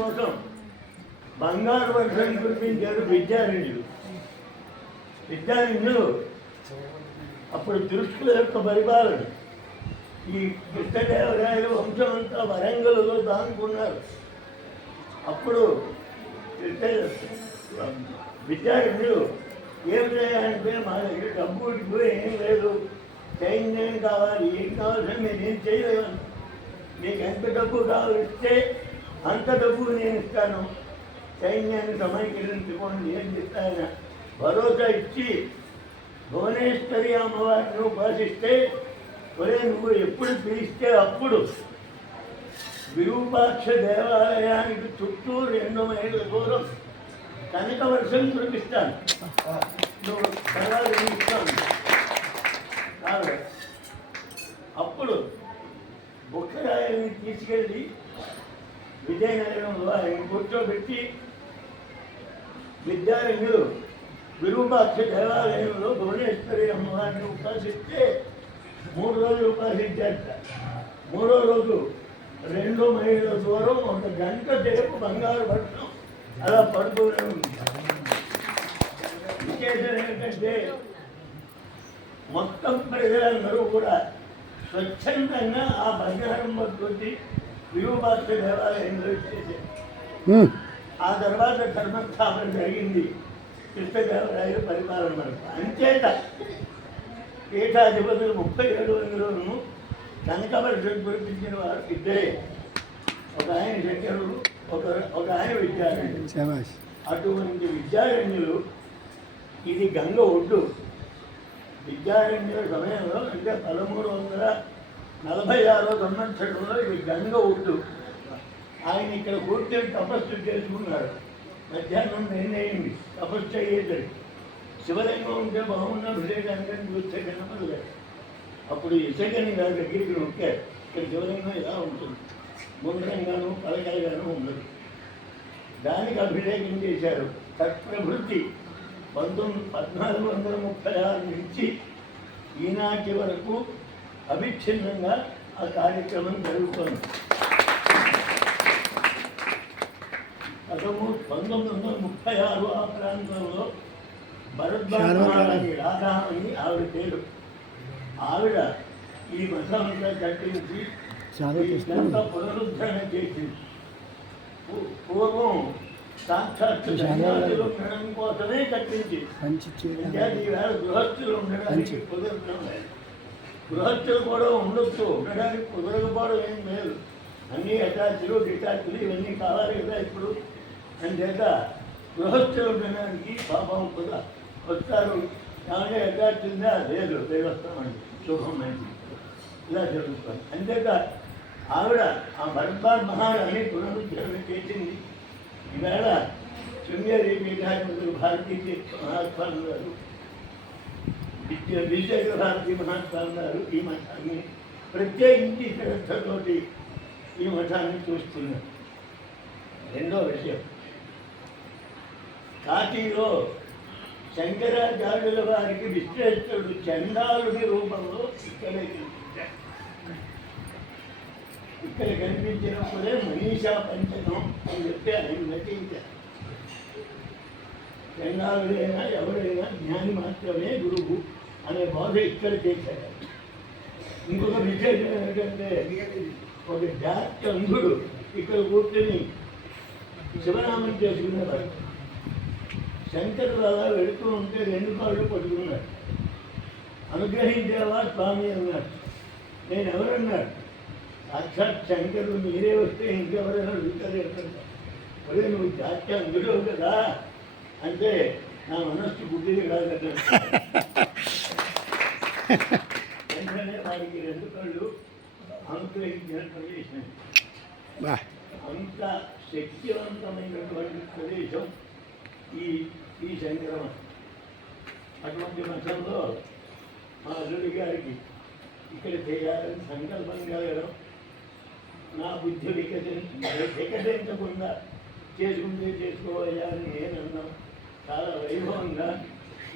కోసం బంగారు వర్షం కురిపించారు విద్యారణ్యులు. విద్యారణ్యులు అప్పుడు తురుష్కుల యొక్క పరిపాలన. ఈ కృష్ణదేవరాయల వంశం అంతా వరంగల్లో దానుకున్నారు. అప్పుడు విద్యార్థులు ఏమిటంటే మా దగ్గర డబ్బు ఏం లేదు, సైన్యం కావాలి, ఏం కావాల్సిన మీరు ఏం చేయలేము, మీకు ఎంత డబ్బు కావాలిస్తే అంత డబ్బు నేను ఇస్తాను, సైన్యాన్ని సమీకరించుకోండి ఏం చెప్తాయన భరోసా ఇచ్చి భువనేశ్వరి అమ్మవారిని ఉపాసిస్తే ఒరే నువ్వు ఎప్పుడు పిలిస్తే అప్పుడు విరూపాక్ష దేవాలయానికి చుట్టూ 2 మైళ్ళ దూరం కనక వర్షం కురిపిస్తాను, నువ్వు తర్వాత ఇస్తాను. అప్పుడు బుక్కరాయల్ని తీసుకెళ్ళి విజయనగరంలో ఆయన కూర్చోబెట్టి విద్యారణ్యులు విరూపాక్ష దేవాలయంలో భువనేశ్వరి అమ్మవారిని ఉపాసిస్తే 3 రోజులు ఉపాసించారట. 3వ రోజు 2 మైళ్ళ దూరం 1 గంట సేపు బంగారు వర్షం అలా పడుతూనే ఉంది. విశేషం ఏంటంటే మొత్తం ప్రజలందరూ కూడా స్వచ్ఛందంగా ఆ బంగారం వచ్చి విరూపాక్ష దేవాలయంలో ఇచ్చేసారు. ఆ తర్వాత ధర్మస్థాపన జరిగింది కృష్ణదేవరాయల పరిపాలన వరకు. అంచేత పీఠాధిపతులు 37 కనకవర్షం కురిపించిన వారు ఇద్దరే, ఒక ఆయన శంకరుడు, ఒక ఆయన విద్యారణ్యులు. అటువంటి విద్యారణ్యులు ఇది గంగ ఒడ్డు. విద్యారణ్యుల సమయంలో అంటే 1346వ సంవత్సరంలో ఇది గంగ ఒడ్డు. ఆయన ఇక్కడ కూర్చొని తపస్సు చేసుకున్నారు. మధ్యాహ్నం నిర్ణయింది తపస్సు అయ్యేది. శివలింగం ఉంటే బాగున్న అభిషేకానికి చూస్తే కనపడలే. అప్పుడు ఇసగని గారి దగ్గరికి నొక్కారు. ఇక్కడ శివలింగం ఇలా ఉంటుంది, ముందరంగాను పలకలుగాను ఉండదు. దానికి అభిషేకం చేశారు. తత్ప్రభృతి 1436 నుంచి ఈనాటి వరకు అవిచ్ఛిన్నంగా ఆ కార్యక్రమం జరుగుతోంది. 1936 ఆ ప్రాంతంలో భరద్వాజ రాధామణి ఆవిడ పేరు. ఆవిడ ఈ మఠంతా కట్టించి పునరుద్ధరణ చేసింది. పూర్వం సాక్షాత్ సన్యాసులు ఉండడం కోసమే కట్టించి ఈవేళ గృహస్థులు ఉండడానికి కుదరడం లేదు. గృహస్థులు కూడా ఉండొచ్చు, ఉండడానికి కుదరకపోవడం ఏం లేదు. అన్నీ అటాచ్లు డిటాచ్లు ఇవన్నీ కావాలి కదా ఇప్పుడు. అంచేత గృహస్థులు ఉండడానికి పాపం కూడా వస్తారు. కానీ అటాచ్ ఉందా లేదు, దేవస్థానం శుభం మంచి ఇలా జరుగుతుంది. అంతేత ఆవిడ ఆ భరద్వాజ మహారాణి పునరుద్ధరణ చేసింది. ఈవేళ శృంగేరి పీఠాధిపతులు భారతీ మహాస్వామి గారు, విజయ భారతీ మహాస్వామి గారు ఈ మఠాన్ని ప్రత్యేకించి శ్రద్ధతోటి ఈ మఠాన్ని చూస్తున్నారు. రెండో విషయం, కాశీలో శంకరాచార్యుల వారికి విశ్వేశ్వరుడు చండాలుడి రూపంలో ఇక్కడ కనిపించినప్పుడే మనీషా పంచకం అని చెప్పి ఆయన నటించారు. చండాలుడైనా ఎవరైనా జ్ఞాని మాత్రమే గురువు అనే బోధ ఇక్కడ చేశారు. ఇంకొక విశేషం ఏంటంటే ఒక జాతి అంధుడు ఇక్కడ కూర్చొని శివనామం చేసుకునేవారు. శంకరుడు అలా వెళుతూ ఉంటే 2 కాళ్ళు పట్టుకున్నాడు. అనుగ్రహించేవా స్వామి అన్నాడు. నేను ఎవరన్నాడు? సాక్షాత్ శంకరుడు మీరే వస్తే ఇంకెవరైనా అడుగుతారు. ఒరే నువ్వు జాతి అందులో కదా అంటే నా మనస్సు బుద్ధిది కాదు కదా. వెంటనే వారికి 2 కళ్ళు అనుగ్రహించినట్టు ప్రదేశం. అంత శక్తివంతమైనటువంటి ప్రదేశం ఈ శంకరం. అటువంటి మఠంలో మా అల్లుడి గారికి ఇక్కడ చేయాలని సంకల్పం కలగడం, నా బుద్ధి వికసించకుండా చేసుకుంటే చేసుకోవాలని నేను అన్నాం. చాలా వైభవంగా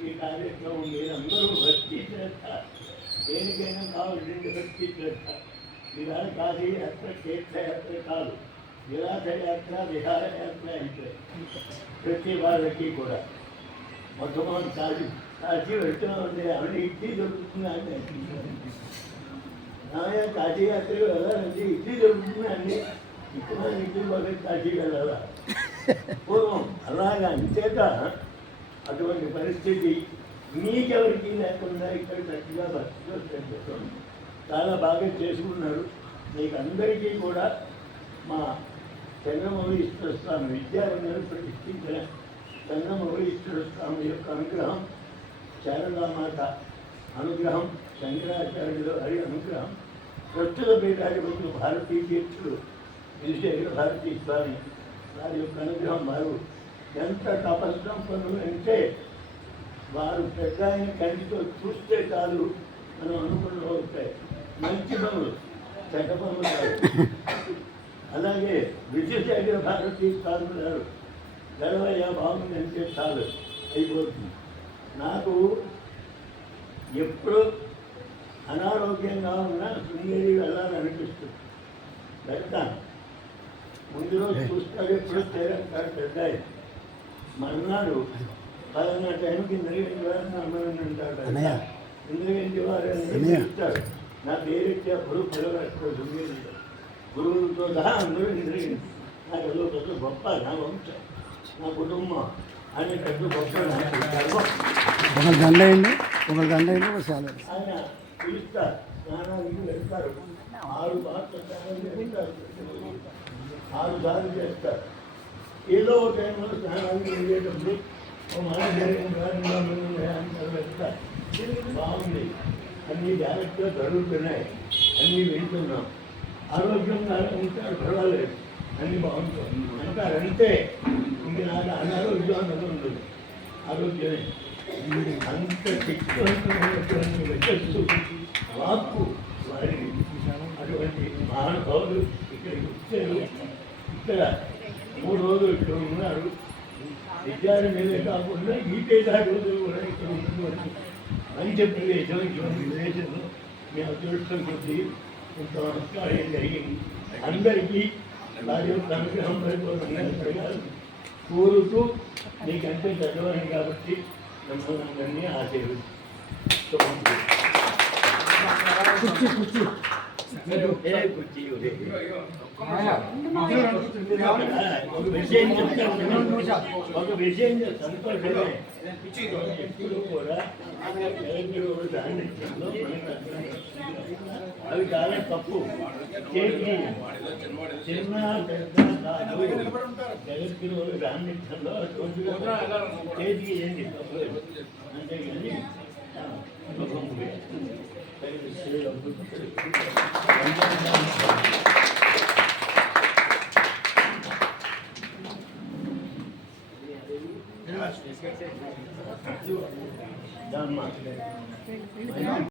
ఈ కార్యక్రమం మీరందరూ భక్తి శ్రద్ధ, దేనికైనా కావాల్సింది భక్తి శ్రద్ధ. ఈవేళ కాశీయాత్ర తీర్థయాత్ర కాదు, విలాసయాత్ర విహారయాత్ర అయిపోయి ప్రతి వాళ్ళకి కూడా మొట్టమొదటి కాశీ వెళ్తూ ఉండే ఆవిడ ఇడ్లీ దొరుకుతుందా అంటే కాశీ యాత్రకు వెళ్ళాలంటే ఇడ్లీ దొరుకుతుందా అండి ఇక్కడ ఇడ్లీ పోతే కాశీ వెళ్ళాలా పూర్వం అలాగా అంతేత అటువంటి పరిస్థితి మీకెవరికి లేకుండా ఇక్కడ గట్టిగా భక్తితో చాలా బాగా చేసుకున్నారు. మీకు అందరికీ కూడా మా చంద్రమౌళీశ్వర స్వామి విద్యారంగంలో ప్రతిష్ఠించిన చంద్రమౌళీశ్వర స్వామి యొక్క అనుగ్రహం, శారదామాత అనుగ్రహం, శంకరాచార్యులు హరి అనుగ్రహం, ప్రస్తుత పీఠాధిపతులు భారతీయ తీర్థులు విజయశేఖర భారతీ స్వామి వారి యొక్క అనుగ్రహం. వారు ఎంత తపస్సంపన్నులు అంటే వారు పెద్ద ఆయన కంటితో చూస్తే చాలు మనం అనుకున్న అవుతాయి. మంచి పనులు, చెడ్డ పనులు కాదు. అలాగే విజయశేఖర భారతీ స్వామి గారు గడవయ్య బాగుంది అంటే చాలు అయిపోతుంది. నాకు ఎప్పుడు అనారోగ్యంగా ఉన్నా శృంగేరి వెళ్ళాలనిపిస్తుంది. వెళ్తాను. ముందు రోజు చూస్తారు, ఎప్పుడు చేరంటారు పెద్ద. మర్నాడు పలానా టైంకి ఇంద్రగంటి వారిని అమ్మని అంటాడు. ఇంద్రగంటి వారు అని చెప్తారు. నా పేరు ఇచ్చేప్పుడు పిల్లలు శృంగేరి గురువులతో సహా అందరూ ఇంద్రగంటి. నాకు ఏదో పెద్ద గొప్ప, నా వంశం, నా కుటుంబం అనే పెద్ద గొప్ప ఒక గంట అయింది చాలా ఆయన పిలుస్తారు. స్నానానికి వెళ్తారు. 6 బాగా వెళ్తారు, 6 సార్లు చేస్తారు. ఏదో ఒక టైంలో స్నానానికి వెళ్ళేటప్పుడు ఓ మాట వెళ్తారు. బాగుంది, అన్నీ జాగ్రత్తగా జరుగుతున్నాయి, అన్నీ వింటున్నాం, ఆరోగ్యంగా ఉంటారు, పర్వాలేదు, అన్నీ బాగుంటుంది అంటారు. అంతే. ఇంక నాకు అనారోగ్యం అన్నది ఉండదు. ఆరోగ్యమే అంత శక్తివంతమైనటువంటి యశస్సు, వాక్కు వారిని. అటువంటి మహానుభావులు ఇక్కడికి వచ్చారు. ఇక్కడ 3 రోజులు ఇక్కడ ఉన్నారు. విద్యార్థి మీదే కాకుండా ఈ రోజులు కూడా ఇక్కడ ఉన్నటువంటి మంచి ప్రదేశం. ఇటువంటి ప్రదేశంలో మీ అదృష్టం కొద్ది కొంత నమస్కారం జరిగింది. అందరికీ వారి యొక్క అనుగ్రహం పరిపూర్ణంగా కోరుతూ, నీకంటే చదవాలి కాబట్టి మిమ్మల్ని అందరినీ ఆశీర్వదిస్తాం. ఒక విషయం చెప్తాను, సంతోషమే. ఎప్పుడు కూడా అవి చాలా తప్పు. చిన్న పెద్ద కాదు. జగద్గురు సాన్నిధ్యంలో చేతికి ఏంటి తప్పలేదు. అంతేగాని ధర్మ